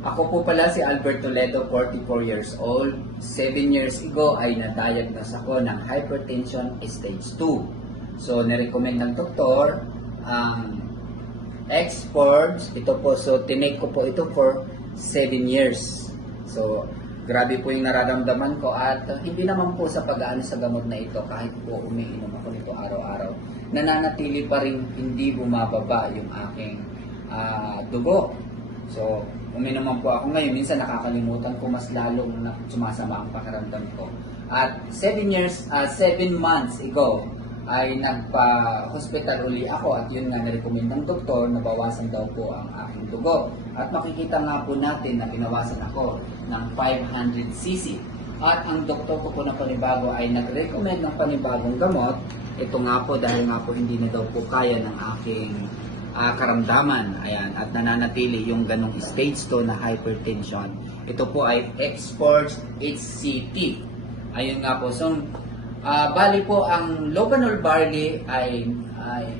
Ako po pala si Albert Toledo, 44 years old. 7 years ago ay na-diagnose ako ng hypertension stage 2. So, nirecommend ng doktor ang exports. Ito po, so tinake ko po ito for 7 years. So, grabe po yung nararamdaman ko at hindi naman po sa pag-aano sa gamot na ito kahit po umiinom ako nito araw-araw. Nananatili pa rin hindi bumababa yung aking dugo. So, uminom po ako ngayon. Minsan nakakalimutan ko mas lalong sumasama ang pakiramdam ko. At 7 months ago, ay nagpa-hospital uli ako at yun nga na-recommend ng doktor na bawasan daw po ang aking dugo. At makikita nga po natin na binawasan ako ng 500cc. At ang doktor ko po na panibago ay nag-recommend ng panibagong gamot. Ito nga po dahil nga po hindi na daw po kaya ng aking karamdaman. Ayan, at nananatili yung ganong stage 2 na hypertension. Ito po ay Exports HCT. Ayun nga po. So, bali po ang Lobanol Barley ay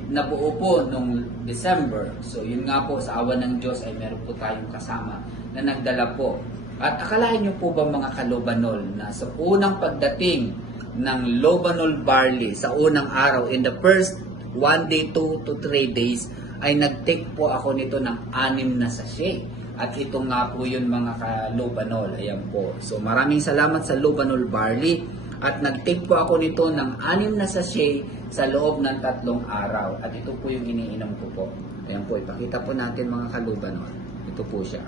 nabuo po nung December. So yun nga po sa awa ng Diyos ay meron po tayong kasama na nagdala po. At akalain nyo po ba mga ka-Lobanol na sa unang pagdating ng Lobanol Barley sa unang araw, in the first 1 day, 2 to 3 days, ay nag-take po ako nito ng 6 na sachet. At ito nga po yun mga ka-Lobanol. Ayan po. So maraming salamat sa Lobanol Barley. At nag-take po ako nito ng 6 na sachet sa loob ng 3 araw. At ito po yung iniinom ko po. Ayan po, ipakita po natin mga ka-Lobanol. Ito po siya.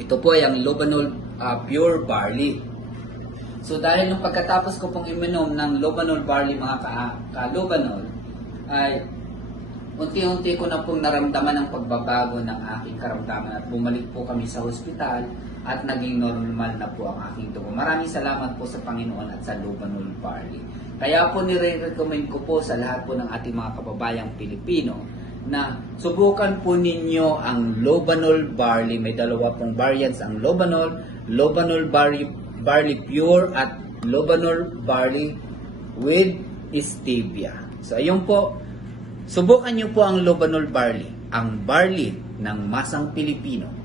Ito po ay ang Lobanol Pure Barley. So dahil nung pagkatapos ko pong iminom ng Lobanol Barley mga ka-Lobanol, ay unti-unti ko na pong naramdaman ang pagbabago ng aking karamdaman at bumalik po kami sa hospital at naging normal na po ang aking dugo. Maraming salamat po sa Panginoon at sa Lobanol Barley. Kaya po nire-recommend ko po sa lahat po ng ating mga kababayang Pilipino na subukan po ninyo ang Lobanol Barley. May dalawa pong variants ang Lobanol, Lobanol Barley Pure at Lobanol Barley with Stevia. So ayun po, subukan nyo po ang Lobanol Barley, ang barley ng masang Pilipino.